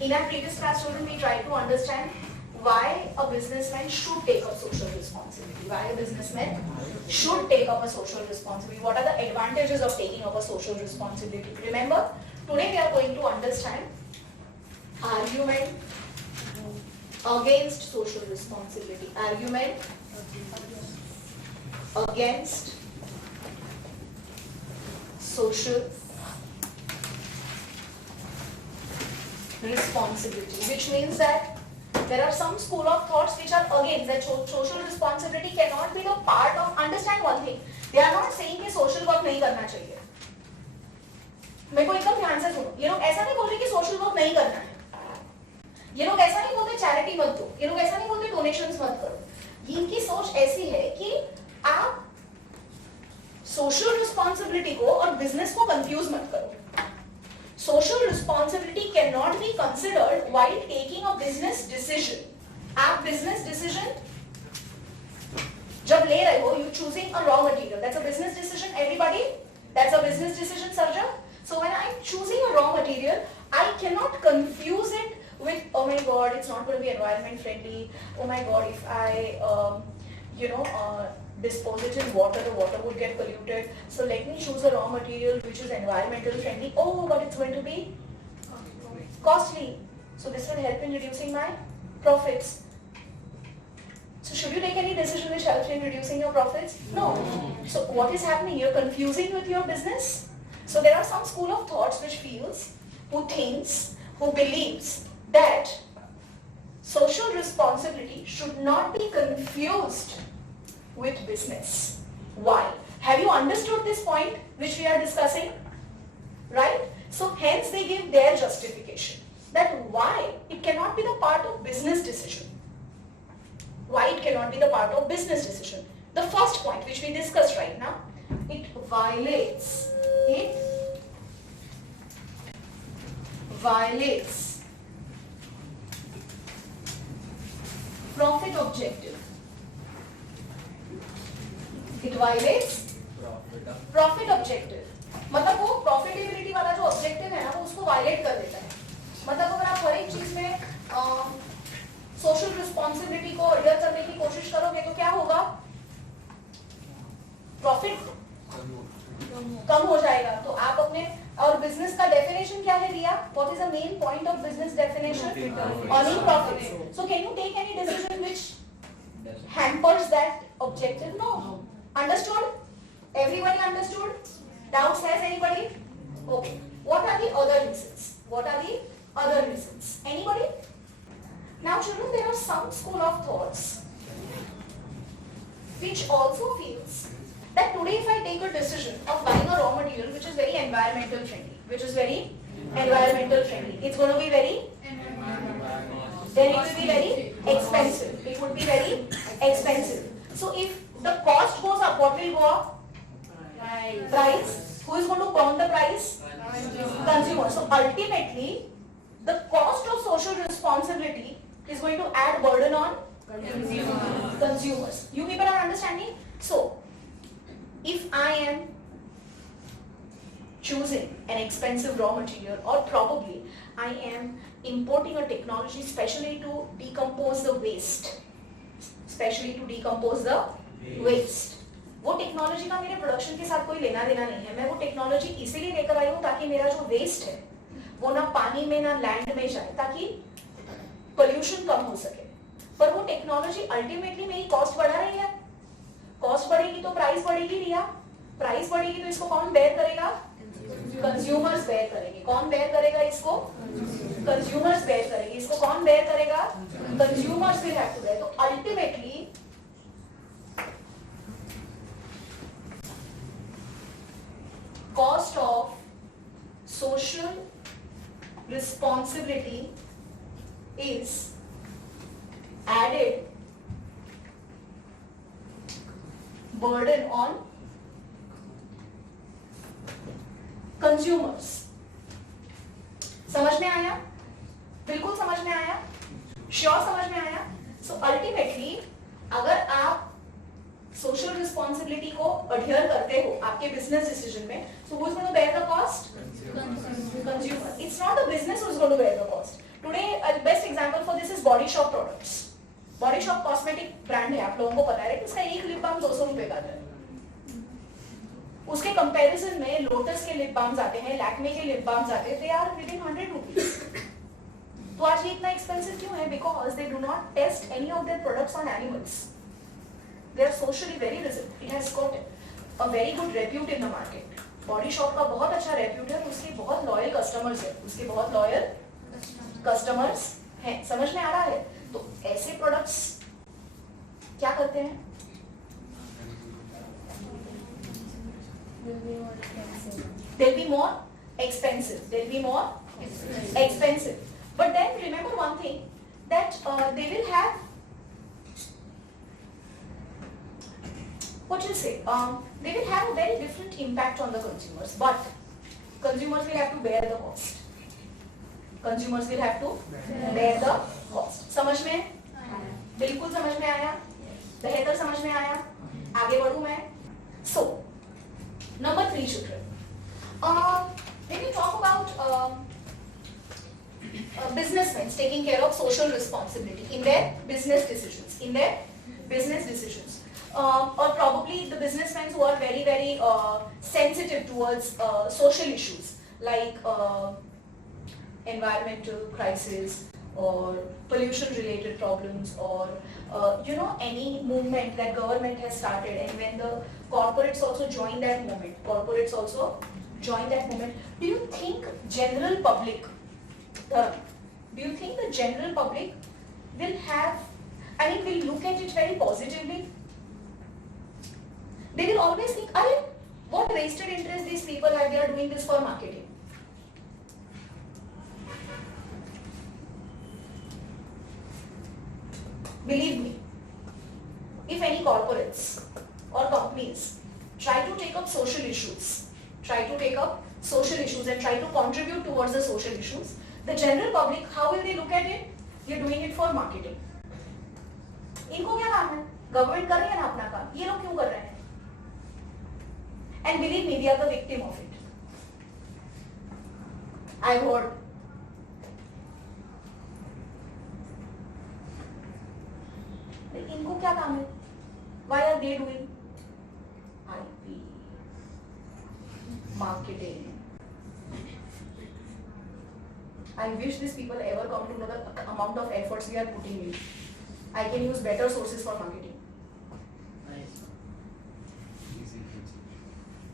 In our previous class, children, we tried to understand why a businessman should take up social responsibility. Why a businessman should take up a social responsibility. What are the advantages of taking up a social responsibility? Remember, today we are going to understand argument against social responsibility. Argument against social responsibility, which means that there are some school of thoughts which are against that social responsibility cannot be the part of. Understand one thing, they are not saying कि social work नहीं करना चाहिए. मेरे को एकदम ध्यान से सुनो, ये लोग ऐसा नहीं बोल रहे कि social work नहीं करना है. ये लोग ऐसा नहीं बोलते चैरिटी मत दो, ये लोग ऐसा नहीं बोलते डोनेशंस मत करो. इनकी सोच ऐसी है कि आप सोशल रिस्पॉन्सिबिलिटी को और बिजनेस को कंफ्यूज मत करो. Social responsibility cannot be considered while taking a business decision. आप business decision जब ले रहे हो, you choosing a raw material. That's a business decision, everybody. That's a business decision, Sarja. So when I'm choosing a raw material, I cannot confuse it with, oh my God, it's not going to be environment friendly. Oh my God, if I, dispose it in water, the water would get polluted. So let me choose a raw material which is environmental friendly. Oh, but it's going to be costly. So this will help in reducing my profits. So should you take any decision which helps in reducing your profits? No. So what is happening? You're confusing with your business. So there are some school of thoughts which feels, who thinks, who believes that social responsibility should not be confused with business. Why? Have you understood this point which we are discussing? Right? So hence they give their justification that why it cannot be the part of business decision. Why it cannot be the part of business decision. The first point which we discussed right now, it violates profit objective. It violates profit objective. मतलब वो profitability वाला जो objective है ना, वो उसको violate कर देता है. मतलब अगर आप हर एक चीज में social responsibility को adhere करने की कोशिश करोगे तो क्या होगा? Profit कम हो जाएगा. तो आप अपने और business का definition क्या है दिया? What is the main point of business definition? Earning profits. So can you take any decision which hampers that objective? No. Understood? Everybody understood? Doubts has anybody? Okay. What are the other reasons? What are the other reasons? Anybody? Now children, there are some school of thoughts which also feels that today if I take a decision of buying a raw material which is very environmental friendly, it's going to be very, then it will be very expensive. It would be very expensive. So if the cost goes up, what will go up? Price. Who is going to burn the price? Consumer. So ultimately, the cost of social responsibility is going to add burden on consumers. You people are understanding? So, if I am choosing an expensive raw material, or probably I am importing a technology specially to decompose the waste, वो technology का मेरे production के साथ कोई लेना देना नहीं है. मैं वो टेक्नोलॉजी इसीलिए लेकर आई हूँ ताकि मेरा जो वेस्ट है वो ना पानी में ना लैंड में जाए, ताकि पोल्यूशन कम हो सके. पर वो टेक्नोलॉजी अल्टीमेटली मेरी कॉस्ट बढ़ा रही है. कॉस्ट बढ़ेगी तो प्राइस बढ़ेगी भैया. प्राइस बढ़ेगी तो इसको कौन बेयर करेगा? कंज्यूमर्स बेयर करेंगे. कौन बेयर करेगा इसको? कंज्यूमर्स बेयर करेंगे. इसको कौन बेयर करेगा? Consumers will have to bear. तो ultimately cost of social responsibility is added burden on consumers. समझ में आया? बिल्कुल समझ में आया? श्योर समझ में आया? So ultimately अगर आप सोशल रिस्पॉन्सिबिलिटी को अडहियर करते हो आपके बिजनेस डिसीजन में, so who is going to bear the cost? Consumer. It's not the business who is going to bear the cost. Shop cosmetic brand है, आप लोगों को पता है कि उसका एक लिप बाम 200 रुपए का है। उसके कंपैरिजन में लोटस के लिप बाम्स आते हैं, लैक्मे के लिप बाम्स आते हैं, they are within 100 rupees. तो आज ये इतना एक्सपेंसिव क्यों है? Because they do not test any of their products on animals. They are socially very result, it has got a very good repute in the market. Body Shop का बहुत अच्छा repute है, उसके बहुत लॉयल कस्टमर्स है, उसके बहुत loyal customers हैं। समझ में आ रहा है? तो ऐसे प्रोडक्ट्स क्या करते हैं? They'll be more expensive. They'll be more expensive. But then remember one thing, that they will have, what you say, they will have a very different impact on the consumers. But consumers will have to bear the cost. Consumers will have to bear the cost. समझ में? बिल्कुल समझ में आया? बेहतर समझ में आया? आगे बढ़ूं मैं? So number 3, children. When you talk about businessmen taking care of social responsibility in their business decisions, or probably the businessmen who are very, very sensitive towards social issues like environmental crisis or pollution related problems, or any movement that government has started, and when the corporates also join that movement, do you think general public, the general public will have, will look at it very positively? They will always think, what wasted interest these people have, they are doing this for marketing. Believe me, if any corporates or companies try to take up social issues and try to contribute towards the social issues, the general public, how will they look at it? You're doing it for marketing. इनको क्या काम है? Government कर रही है ना अपना काम, ये लोग क्यों कर रहे हैं? And believe me, we are the victim of it. I've heard. इनको क्या काम है? Why are they doing IP, marketing? I wish these people ever come to know the amount of efforts we are putting in. I can use better sources for marketing.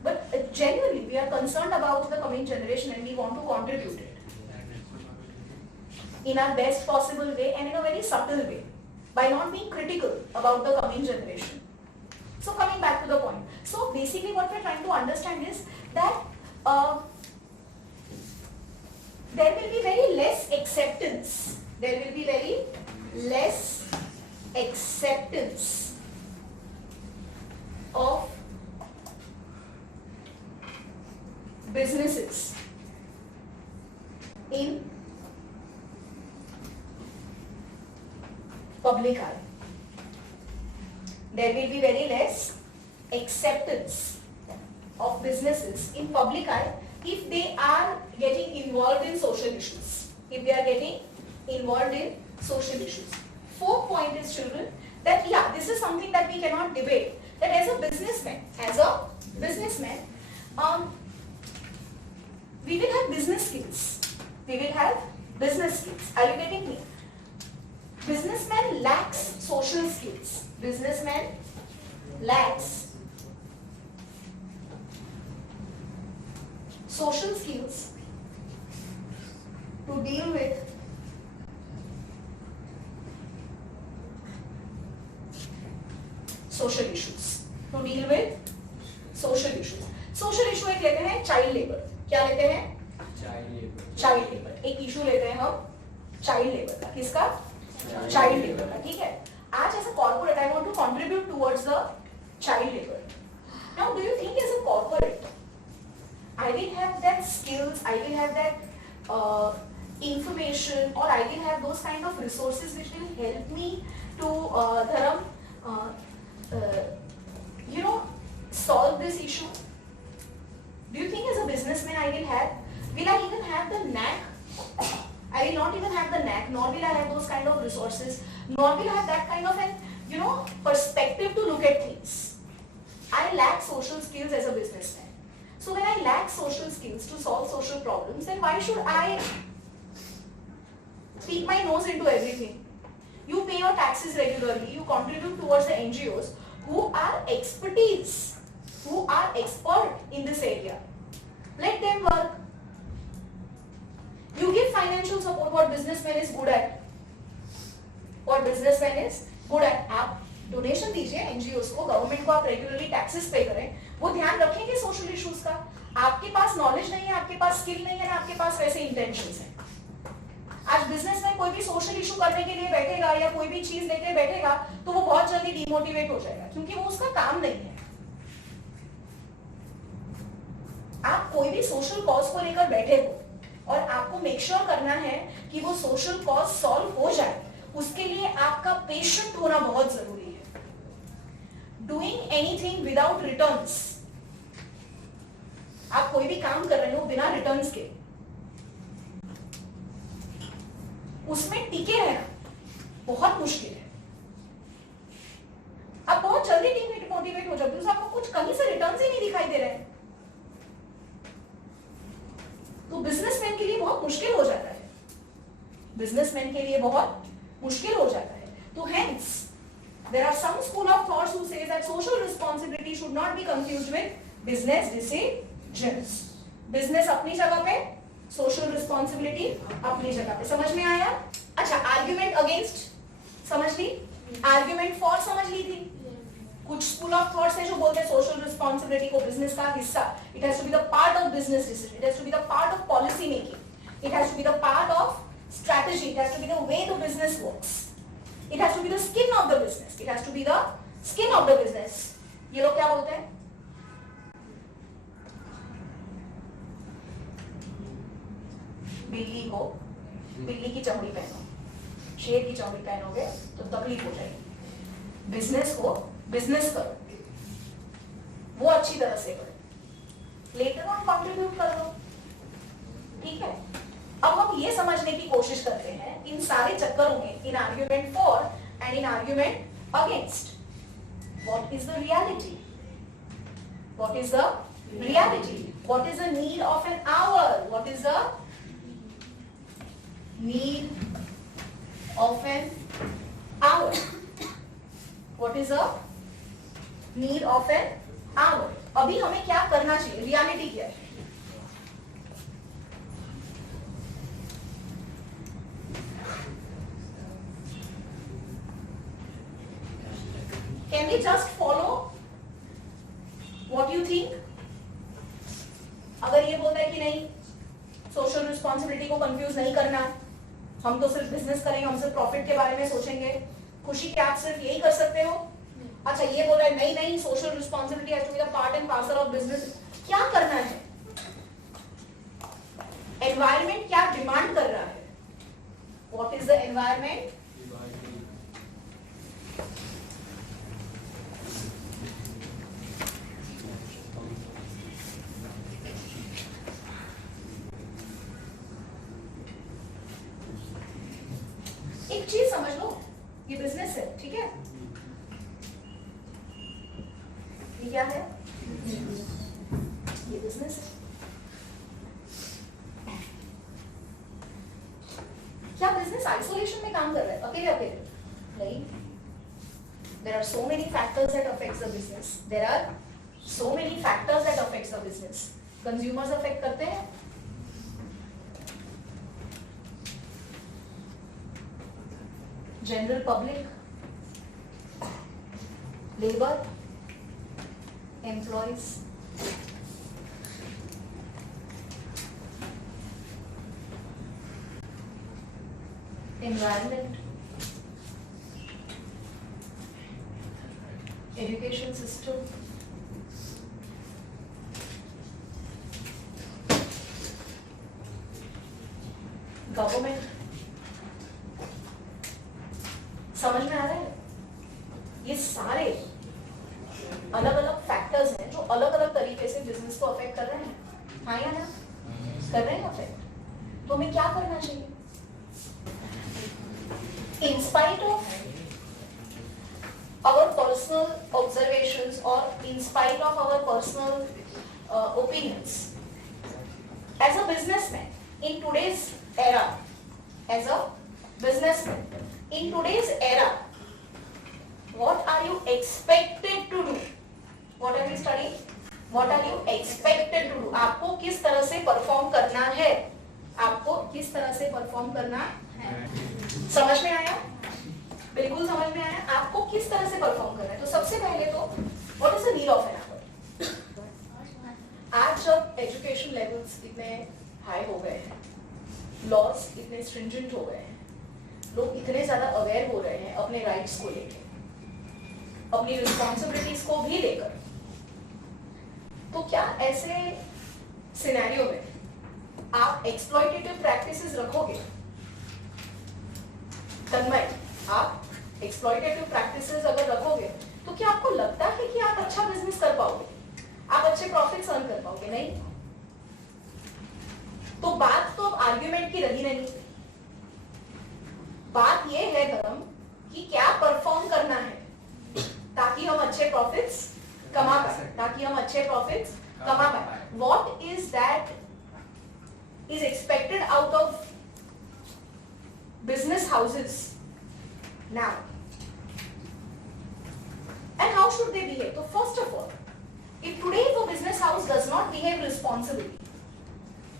But genuinely, we are concerned about the coming generation and we want to contribute it in our best possible way and in a very subtle way, by not being critical about the coming generation. So coming back to the point. So basically what we're trying to understand is that there will be very less acceptance. There will be very less acceptance of businesses in public eye. There will be very less acceptance of businesses in public eye if they are getting involved in social issues. If they are getting involved in social issues. Fourth point is, children, that this is something that we cannot debate. That as a businessman, we will have business skills. We will have business skills. Are you getting me? Businessman lacks social skills. Businessman lacks social skills to deal with social issues. To deal with social issues. Social issue एक लेते हैं child labor. क्या लेते हैं? Child labor. एक issue लेते हैं हम child labor का. किसका? Child labor का. ठीक है? आज as a corporate, I want to contribute towards the child labor. Now, do you think as a corporate, I will have that skills, I will have that information, or I will have those kind of resources which will help me to solve this issue? Do you think as a businessman will I even have the knack I will not even have the knack, nor will I have those kind of resources, nor will I have that kind of an, perspective to look at things. I lack social skills as a businessman. So when I lack social skills to solve social problems, then why should I peek my nose into everything? You pay your taxes regularly, you contribute towards the NGOs who are expertise, who are expert in this area. Let them work. You give financial support, what businessman is good at. What businessman is good at. आप donation दीजिए NGO को, government को आप regularly taxes पे करें, वो ध्यान रखेंगे सोशल इश्यूज का. आपके पास नॉलेज नहीं है, आपके पास स्किल नहीं है ना, आपके पास वैसे इंटेंशंस हैं. आज बिजनेस में कोई भी सोशल इशू करने के लिए बैठेगा या कोई भी चीज लेके बैठेगा तो वो बहुत जल्दी डिमोटिवेट हो जाएगा, क्योंकि वो उसका काम नहीं है. आप कोई भी सोशल कॉज को लेकर बैठे हो और आपको मेक श्योर करना है कि वो सोशल कॉज सॉल्व हो जाए, उसके लिए आपका पेशेंट होना बहुत जरूरी है. डूइंग एनीथिंग विदाउट रिटर्न्स, आप कोई भी काम कर रहे हो बिना रिटर्न्स के, उसमें टिके रहना बहुत मुश्किल है. आप बहुत जल्दी डिमोटिवेट हो जाते हो, आपको कुछ कहीं से रिटर्न्स ही नहीं दिखाई दे रहे हैं, तो बिजनेसमैन के लिए बहुत मुश्किल हो जाता है. बिजनेसमैन के लिए बहुत मुश्किल हो जाता है. तो hence there are some school of thoughts who say that social responsibility should not be confused with business decisions. Business अपनी जगह पे, सोशल रिस्पॉन्सिबिलिटी अपनी जगह पे. समझ में आया? अच्छा, आर्ग्यूमेंट अगेंस्ट समझ ली, आर्ग्यूमेंट फॉर समझ ली थी. कुछ स्कूल ऑफ थॉट्स है जो बोलते हैं सोशल रिस्पॉन्सिबिलिटी को बिजनेस का हिस्सा, it has to be the part of business decision, it has to be the part of policy making, it has to be the part of strategy, it has to be the way the business works, it has to be the skin of the business, it has to be the skin of the business. ये लोग क्या बोलते हैं? बिल्ली की चमड़ी पहनो, शेर की चमड़ी पहनोगे तो तकलीफ हो जाएगी. बिजनेस को बिजनेस करो, वो अच्छी तरह से करो, लेटर ऑन कंट्रीब्यूट कर दो. ठीक है? अब हम ये समझने की कोशिश करते हैं इन सारे चक्करों में, in argument for and in argument against, what is the reality, what is the reality, what is the need of an hour, what is the need of an hour, what is the need of an hour. अभी हमें क्या करना चाहिए, reality क्या है? Can we just follow what you think? अगर ये बोलता है कि नहीं, सोशल रिस्पॉन्सिबिलिटी को कंफ्यूज नहीं करना, हम तो सिर्फ बिजनेस करेंगे, हम सिर्फ प्रॉफिट के बारे में सोचेंगे, खुशी क्या आप सिर्फ यही कर सकते हो? अच्छा, ये बोल रहा है नहीं नहीं, social responsibility has to be the part and parcel of business. क्या करना है? एनवायरमेंट क्या डिमांड कर रहा है? What is the environment? एक चीज समझ लो, ये बिजनेस है, ठीक है? ये क्या है? ये बिजनेस है. क्या बिजनेस आइसोलेशन में काम कर रहा है, अकेले अकेले? नहीं. There are so many factors that affects the business. There are so many factors that affects the business. Consumers affect करते हैं, general public, labour, employees, environment, education system, government. समझ में आ रहा है? ये सारे अलग अलग फैक्टर्स हैं जो अलग अलग तरीके से बिजनेस को अफेक्ट कर रहे हैं. हाँ या ना? कर रहे हैं अफेक्ट. तो हमें क्या करना चाहिए? spite of our personal observations or in spite of our personal opinions, as a businessman in today's era, as a businessman in today's era, what are you expected to do? What are you studying? What are you expected to do? आपको किस तरह से perform करना है? आपको किस तरह से परफॉर्म करना है? समझ में आया? बिल्कुल समझ में आया? आपको किस तरह से परफॉर्म करना है? तो सबसे पहले तो what is the need of an employ? आज जब एजुकेशन लेवल्स इतने हाई हो गए हैं, लॉज इतने स्ट्रिंजेंट हो गए हैं, लोग इतने ज्यादा अवेयर हो रहे हैं अपने राइट्स को लेकर, अपनी रिस्पॉन्सिबिलिटीज को भी लेकर, तो क्या ऐसे सिनेरियो में आप एक्सप्लॉइटेटिव प्रैक्टिसेस रखोगे? तन्मय, आप एक्सप्लॉइटेटिव प्रैक्टिसेस अगर रखोगे तो क्या आपको लगता है कि आप अच्छा बिजनेस कर पाओगे? आप अच्छे प्रॉफिट्स अर्न कर पाओगे? नहीं। तो बात तो अब आर्ग्यूमेंट की रही नहीं, बात ये है धर्म कि क्या परफॉर्म करना है ताकि हम अच्छे प्रॉफिट्स कमा पाए, ताकि हम अच्छे प्रॉफिट्स कमा पाए। What is that is expected out of business houses now, and how should they behave? So first of all, if today if a business house does not behave responsibly,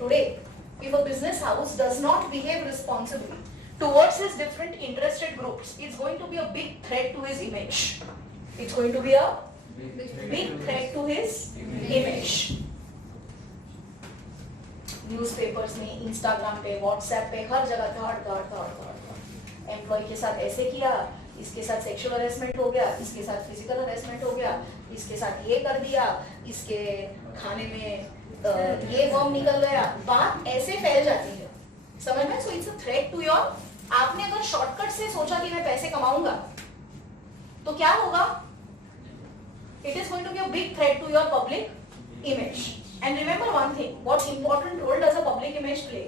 today if a business house does not behave responsibly towards his different interested groups, it's going to be a big threat to his image. It's going to be a big threat to his image. Newspapers में, Instagram पे, WhatsApp पे, हर जगह third employ के साथ ऐसे किया, इसके साथ सेक्सुअल हरेसमेंट हो गया, इसके साथ फिजिकल हरेसमेंट हो गया, इसके साथ ये कर दिया, इसके खाने में ये वर्म निकल गया, बात ऐसे फैल जाती है, समझ में? So it's a threat to your, आपने अगर शॉर्टकट से सोचा कि मैं पैसे कमाऊंगा तो क्या होगा? It is going to be a big threat to your public image. And remember one thing, what important role does a public image play?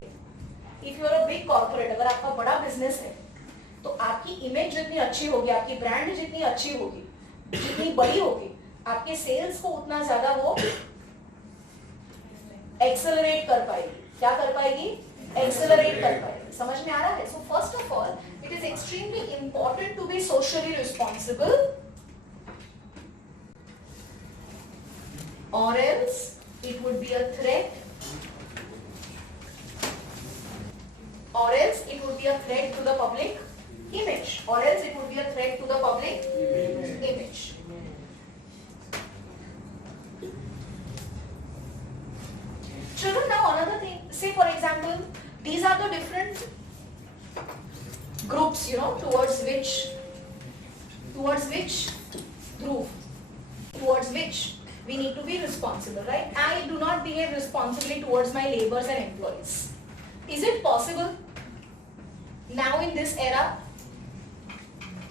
If you are a big corporate, अगर आपका बड़ा बिजनेस है तो आपकी image जितनी अच्छी होगी, आपकी ब्रांड जितनी अच्छी होगी, जितनी बड़ी होगी, आपके सेल्स को उतना ज्यादा वो एक्सेलरेट कर पाएगी। क्या कर पाएगी? एक्सेलरेट कर पाएगी। समझ में आ रहा है? So first of all it is extremely important to be socially responsible, or else it would be a threat, or else it would be a threat to the public image, or else it would be a threat to the public image. Children, now another thing, say for example, these are the different groups, you know, towards which we need to be responsible, right? I do not behave responsibly towards my laborers and employees. Is it possible now in this era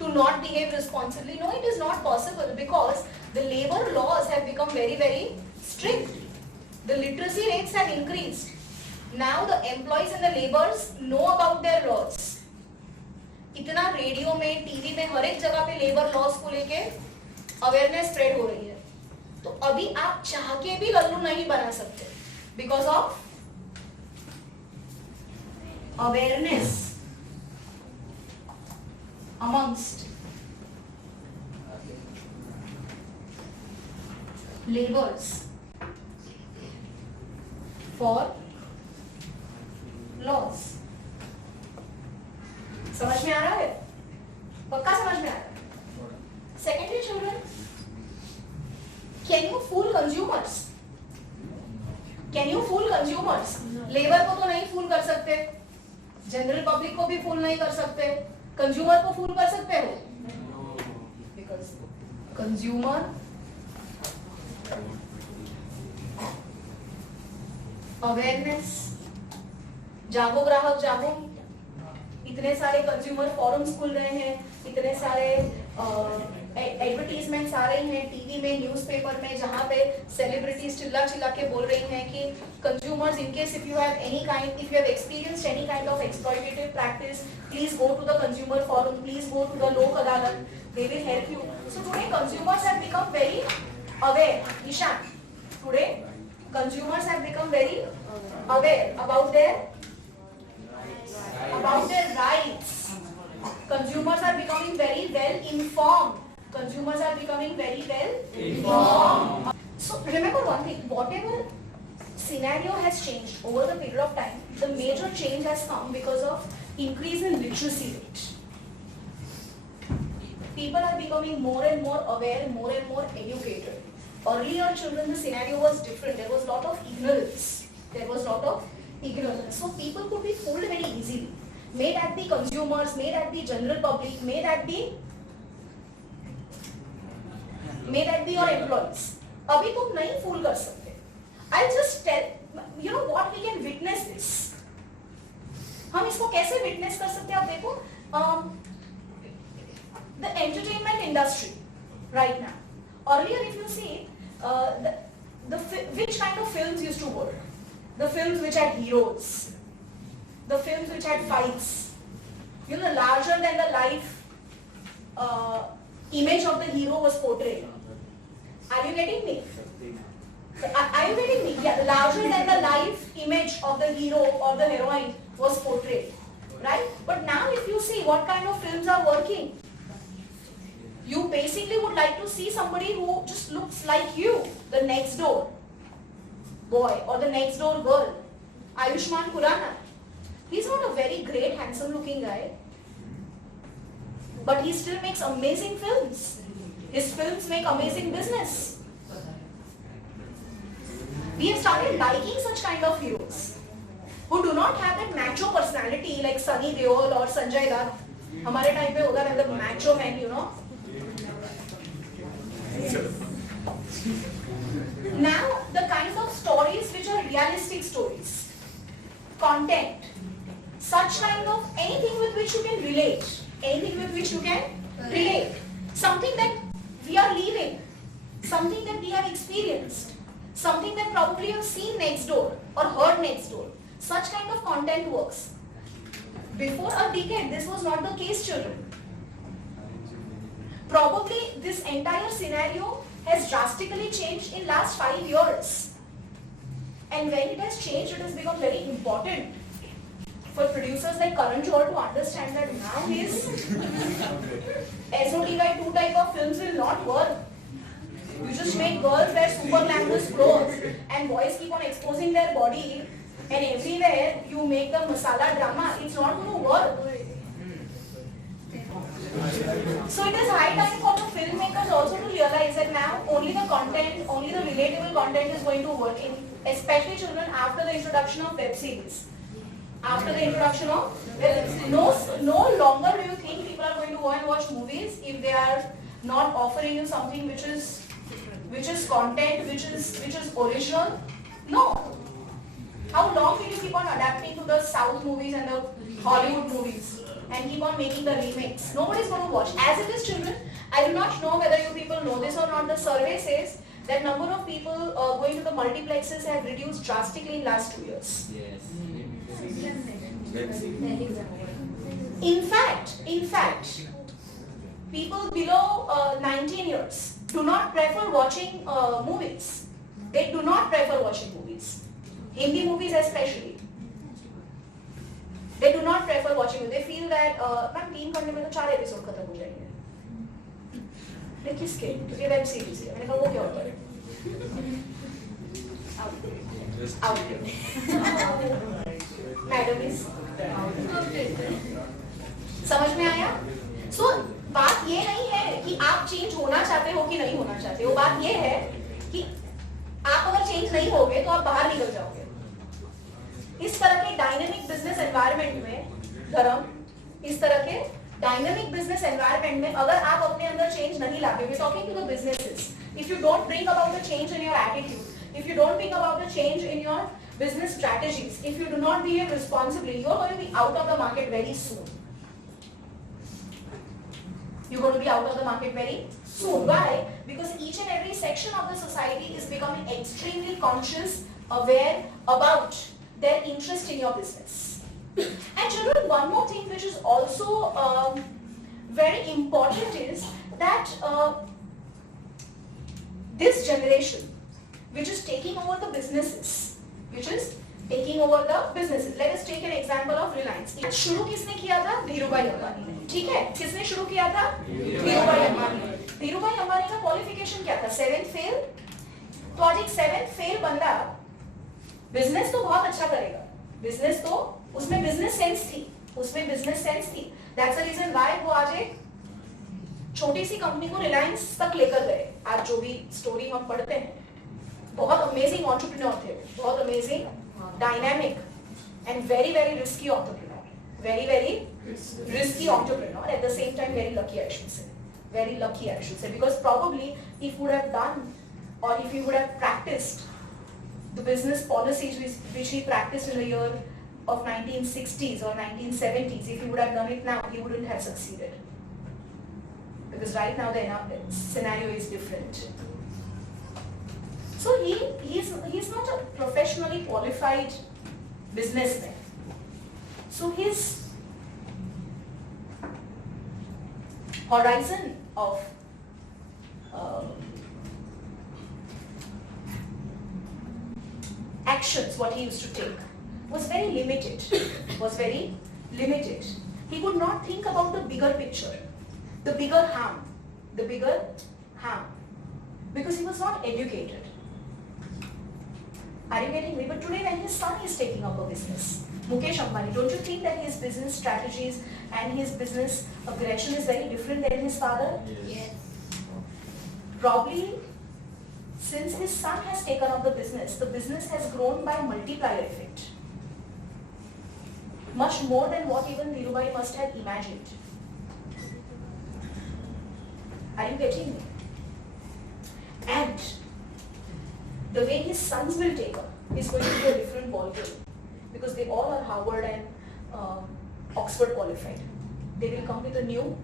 to not behave responsibly? No, it is not possible because the labor laws have become very, very strict. The literacy rates have increased. Now the employees and the laborers know about their laws. इतना radio में, TV में, हर एक जगह पे labour laws को लेके awareness spread हो रही है। तो अभी आप चाह के भी लल्लू नहीं बना सकते because of awareness amongst labours for loss. समझ में आ रहा है? पक्का समझ में आ रहा है? Secondly children, Can you fool consumers? Can you fool consumers? Labour को तो नहीं फूल कर सकते, जनरल पब्लिक को भी फूल नहीं कर सकते, कंज्यूमर को फूल कर सकते हो? Because consumer awareness, जागो ग्राहक जागो, इतने सारे कंज्यूमर फोरम्स खुल रहे हैं, इतने सारे एडवर्टीजमेंट्स आ रही हैं टीवी में, न्यूज़पेपर में, जहां पे सेलिब्रिटीज चिल्ला चिल्ला के बोल रही हैं कि consumers, in case if you have experienced any kind of exploitative practice, please please go to the consumer forum, please go to the Lok Adalat, they will help you. So today consumers have become very aware. Ishan, today consumers have become very aware about their rights. Consumers are becoming very well informed. Consumers are becoming very well informed. So remember one thing, whatever scenario has changed over the period of time, the major change has come because of increase in literacy rate. People are becoming more and more aware, more and more educated. Earlier children, the scenario was different. There was a lot of ignorance. So people could be fooled very easily. Made at the consumers, made at the general public, made at the your employees. अभी तुम नहीं fool कर सकते. I'll just tell, you know what, we can witness this. हम इसको कैसे witness कर सकते हैं? आप देखो, the entertainment industry right now. Earlier, if you see, which kind of films used to work? The films which had heroes, the films which had fights, you know, larger than the life image of the hero was portrayed. Are you getting me? Are you getting me? Yeah, larger than the life image of the hero or the heroine was portrayed, right? But now if you see what kind of films are working, you basically would like to see somebody who just looks like you, the next door boy or the next door girl. Ayushmann Khurrana. He's not a very great, handsome looking guy, but he still makes amazing films. His films make amazing business. We have started liking such kind of heroes who do not have that macho personality like Sunny Deol or Sanjay Dutt. हमारे time पे होता था the macho man, you know. Now the kind of stories which are realistic stories, content, such kind of anything with which you can relate, something that we are living, something that we have experienced, something that probably you have seen next door or heard next door. Such kind of content works. Before a decade, this was not the case, children. Probably this entire scenario has drastically changed in last 5 years. And when it has changed, it has become very important for producers like Karan Johar to understand that now his SOTY 2 type of films will not work. You just make girls wear super glamorous clothes and boys keep on exposing their body, and everywhere you make the masala drama. It's not going to work. So it is high time for the filmmakers also to realize that now only the content, only the relatable content is going to work, especially children after the introduction of web series. After the introduction of no longer do you think people are going to go and watch movies if they are not offering you something which is content, which is original. No. How long will you keep on adapting to the South movies and the Hollywood movies and keep on making the remakes? Nobody is going to watch. As it is, children, I do not know whether you people know this or not. The survey says that number of people going to the multiplexes have reduced drastically in last 2 years. Yes. In fact, people below 19 years do not prefer watching movies. They do not prefer watching movies. Hindi movies especially. They do not prefer watching it. They feel that, ma'am 3 घंटे में तो 4 episode खत्म हो जाएंगे. मैं किसके? ये web series है. मैंने कहा वो क्या होता है? मैडम इज समझ में आया? So बात ये नहीं है कि आप चेंज होना चाहते हो कि नहीं होना चाहते हो. बात ये है कि आप अगर चेंज नहीं होगे तो आप बाहर निकल जाओगे. इस तरह के डायनेमिक बिजनेस एनवायरनमेंट में धर्म, इस तरह के डायनेमिक बिजनेस एनवायरनमेंट में अगर आप अपने अंदर चेंज नहीं लाते, we talking to the businesses, if you don't bring about the change in your attitude, if you don't think about the change in your business strategies, if you do not behave responsibly, you are going to be out of the market very soon. You're going to be out of the market very soon. Why? Because each and every section of the society is becoming extremely conscious, aware about their interest in your business. And children, one more thing which is also very important is that this generation which is taking over the businesses, let us take an example of Reliance. शुरू किसने किया था? धीरूभाई अंबानी ने, ठीक है? किसने शुरू किया था? धीरूभाई अंबानी। धीरूभाई अंबानी का क्वालिफिकेशन क्या था? 7th fail. तो आज एक 7th फेल बंदा बिजनेस तो बहुत अच्छा करेगा, बिजनेस तो उसमें बिजनेस सेंस थी, दैट्स द रीजन व्हाई वो आज एक छोटी सी कंपनी को रिलायंस तक लेकर गए। आज जो भी स्टोरी हम पढ़ते हैं, बहुत अमेजिंग एंटरप्रेन्योर थे, बहुत amazing, dynamic and very very risky entrepreneur, at the same time very lucky I should say, because probably if would have done or if he would have practiced the business policies which he practiced in the year of 1960s or 1970s, if he would have done it now, he wouldn't have succeeded. Because right now the scenario is different. So he's not a professionally qualified businessman. So his horizon of actions, what he used to take, was very limited. He could not think about the bigger picture, the bigger harm, because he was not educated. Are you getting me? But today when his son is taking up a business, Mukesh Ambani, don't you think that his business strategies and his business aggression is very different than his father? Yes. Probably, since his son has taken up the business has grown by multiplier effect. Much more than what even Dhirubhai must have imagined. Are you getting me? And the way his sons will take up is going to be a different ballgame, because they all are Harvard and Oxford qualified. They will come with new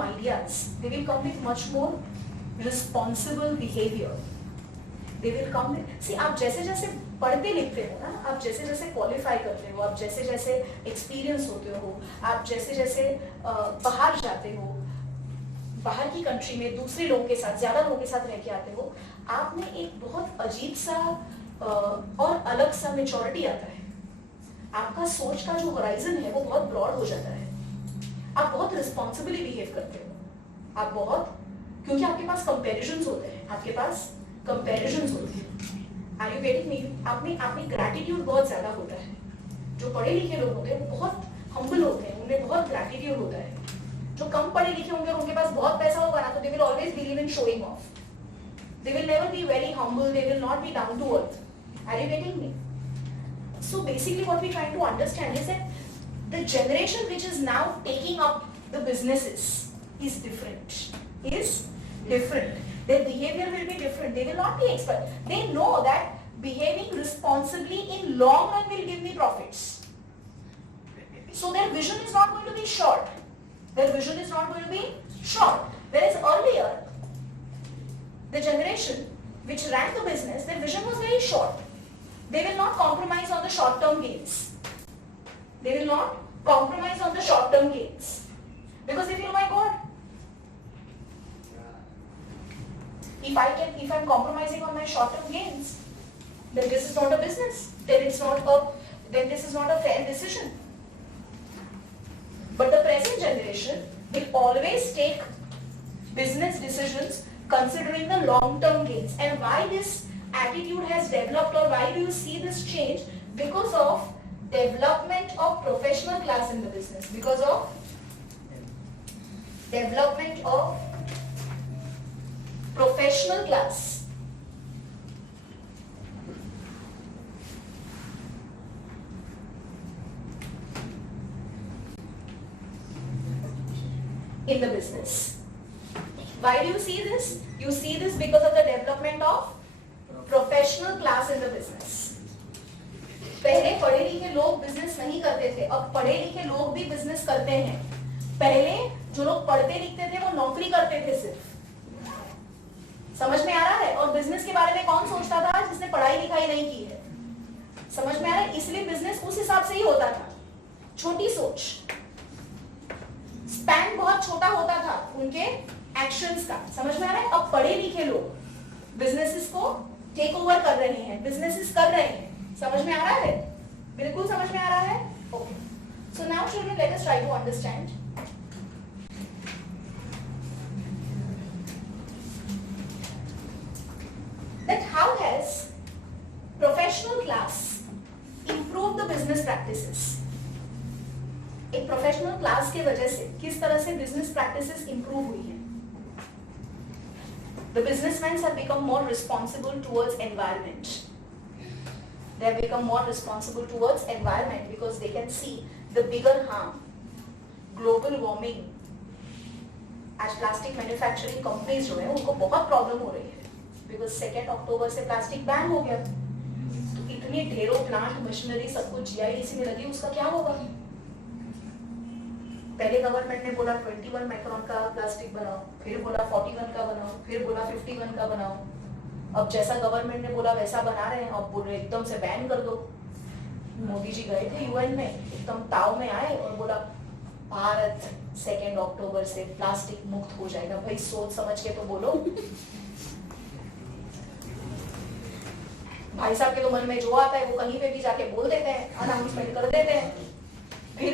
ideas. They will come with much more responsible behavior. They will come with, see, आप जैसे जैसे पढ़ते लिखते हो ना, आप जैसे जैसे क्वालिफाई करते हो, आप जैसे जैसे एक्सपीरियंस होते हो, आप जैसे जैसे बाहर जाते हो, बाहर की कंट्री में दूसरे लोगों के साथ, ज्यादा लोगों के साथ रह के आते हो, आप में एक बहुत अजीब सा और अलग सा मेच्योरिटी आता है। आपका सोच का जो होराइजन है वो बहुत ब्रॉड हो जाता है। आप बहुत रिस्पॉन्सिबली बिहेव करते हो, आप बहुत, क्योंकि आपके पास कंपैरिजन्स होते हैं, आर यू गेटिंग मी? आपने ग्रैटिट्यूड बहुत ज्यादा होता है। जो पढ़े लिखे लोग होते हैं वो बहुत हम्बल होते हैं, उनमें बहुत ग्रैटिट्यूड होता है। जो कम पढ़े लिखे होंगे और उनके पास बहुत पैसा होगा ना, तो they will always believe in showing off, they will never be very humble, they will not be down to earth. Are you getting me? So basically what we are trying to understand is that the generation which is now taking up the businesses is different. Their behavior will be different. They will not be expert. They know that behaving responsibly in long run will give me profits. So their vision is not going to be short. Whereas earlier, the generation which ran the business, their vision was very short. They will not compromise on the short-term gains. Because they feel, oh my God, if I'm compromising on my short-term gains, then this is not a business. Then this is not a fair decision. But the present generation will always take business decisions considering the long-term gains. And why this attitude has developed, or why do you see this change? Because of development of professional class in the business, because of development of professional class in the business. Why do you see this? You see this because of the development of professional class in the business. पहले पढ़े लिखे लोग business नहीं करते थे, अब पढ़े लिखे लोग भी बिजनेस करते हैं। पहले जो लोग पढ़ते लिखते थे वो नौकरी करते थे सिर्फ, समझ में आ रहा है? और बिजनेस के बारे में कौन सोचता था जिसने पढ़ाई लिखाई नहीं की है? समझ में आ रहा है? इसलिए बिजनेस उस हिसाब से ही होता था, छोटी सोच, स्पैन बहुत छोटा होता था उनके एक्शंस का, समझ में आ रहा है? अब पढ़े लिखे लोग बिजनेसेस को टेक ओवर कर रहे हैं, बिजनेसेस कर रहे हैं, समझ में आ रहा है? बिल्कुल समझ में आ रहा है? Okay, so now children let us try to understand that how has professional class improved the business practices. एक प्रोफेशनल क्लास के वजह से किस तरह से बिजनेस प्रैक्टिसेस इंप्रूव हुई है. The businessmen have become more responsible towards environment. They have become more responsible towards environment because they can see the bigger harm, global warming. आज प्लास्टिक मैन्युफैक्चरिंग कंपनीज जो है उनको बहुत प्रॉब्लम हो रही है बिकॉज 2 अक्टूबर से प्लास्टिक बैन हो गया. तो इतनी ढेरों प्लांट मशीनरी सब कुछ जीआईडीसी में लगी, उसका क्या होगा? पहले गवर्नमेंट ने बोला 21 माइक्रोन का प्लास्टिक बनाओ, फिर बोला 41 का बनाओ, फिर बोला 51 का बनाओ. अब जैसा गवर्नमेंट ने बोला वैसा बना रहे हैं, अब बोल रहे एकदम से बैन कर दो. मोदी जी गए थे यूएन में, एकदम ताव में आए और बोला भारत 2 अक्टूबर से प्लास्टिक मुक्त हो जाएगा. भाई सोच समझ के तो बोलो. भाई साहब के तो मन में जो आता है वो कहीं पे भी जाके बोल देते हैं, अनाउंसमेंट कर देते हैं, फिर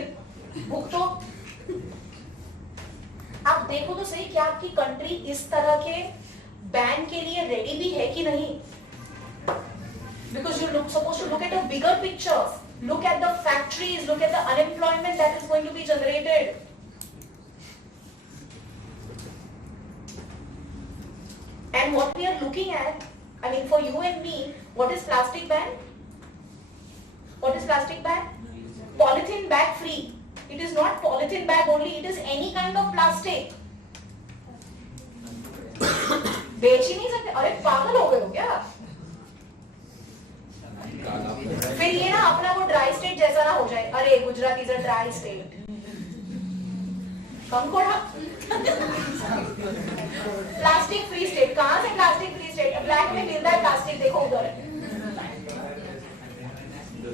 भुगतो. आप देखो तो सही क्या आपकी कंट्री इस तरह के बैन के लिए रेडी भी है कि नहीं? Because you're supposed to look at a bigger picture. Look at the factories, look at the unemployment that is going to be generated. And what we are looking at, I mean for you and me, what is plastic ban? What is plastic ban? Polythene bag free. It is not polythene bag only, it is any kind of plastic. बेच ही नहीं सकते. अरे पागल हो गए हो क्या? फिर ये ना अपना वो ड्राई स्टेट जैसा ना हो जाए. अरे Gujarat is a dry state. Come Koda. Plastic free state. कहां से प्लास्टिक फ्री स्टेट? ब्लैक में मिल रहा है प्लास्टिक, देखो उधर.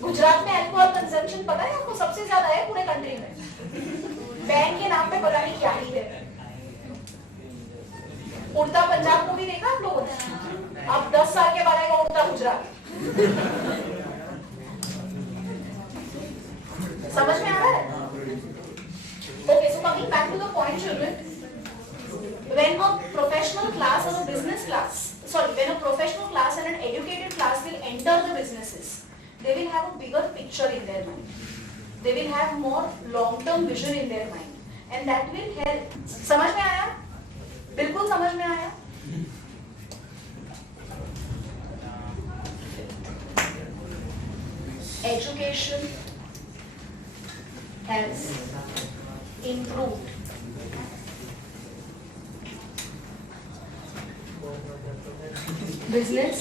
गुजरात में अल्कोहल कंजम्पशन पता है आपको सबसे ज्यादा है पूरे कंट्री में. बैन के नाम पे पता नहीं क्या ही है. उड़ता पंजाब को भी देखा आप लोगों ने? अब 10 साल के बाद आएगा उड़ता गुजरात. समझ में आ रहा है? Okay, so coming back to the point, children, when a professional class or a business class, when a professional class and an educated class will enter the businesses, they will have a bigger picture in their mind. They will have more long-term vision in their mind, and that will help. समझ में आया? बिल्कुल समझ में आया? Education has improved. Business.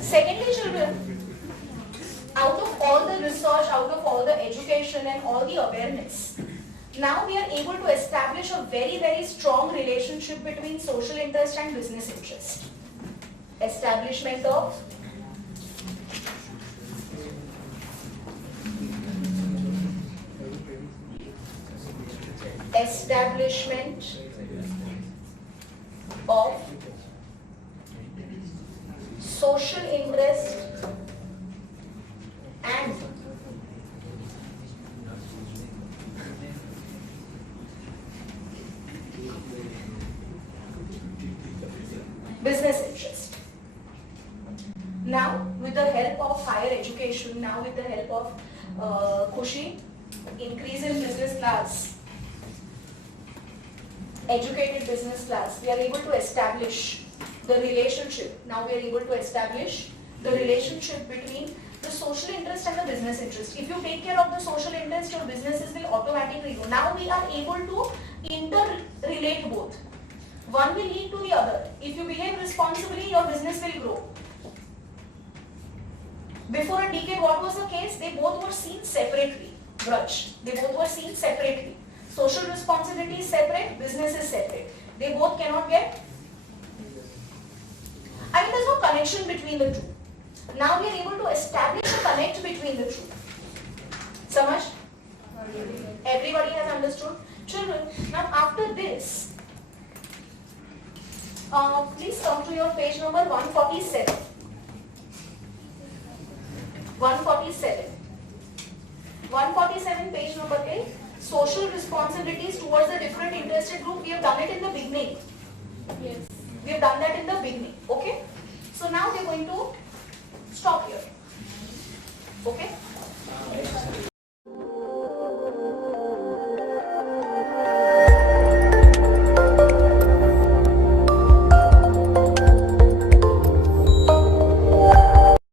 Secondly, children, out of all the research, out of all the education and all the awareness, now we are able to establish a very, very strong relationship between social interest and business interest. Establishment of social interest and business interest. Now, with the help of higher education, now with the help of Khushi, increase in business class, educated business class, we are able to establish the relationship. Now we are able to establish the relationship between the social interest and the business interest. If you take care of the social interest, your businesses will automatically grow. Now we are able to interrelate both. One will lead to the other. If you behave responsibly, your business will grow. Before a decade, what was the case? They both were seen separately. Braj. They both were seen separately. Social responsibility is separate, business is separate. They both cannot get. I mean, there's no connection between the two. Now we are able to establish a connect between the two. Samajh? Everybody has understood? Children, now after this, please come to your page number 147. 147. 147 page number पे social responsibilities towards the different interested group. We have done it in the beginning. Yes. We have done that in the beginning. Okay. So now we are going to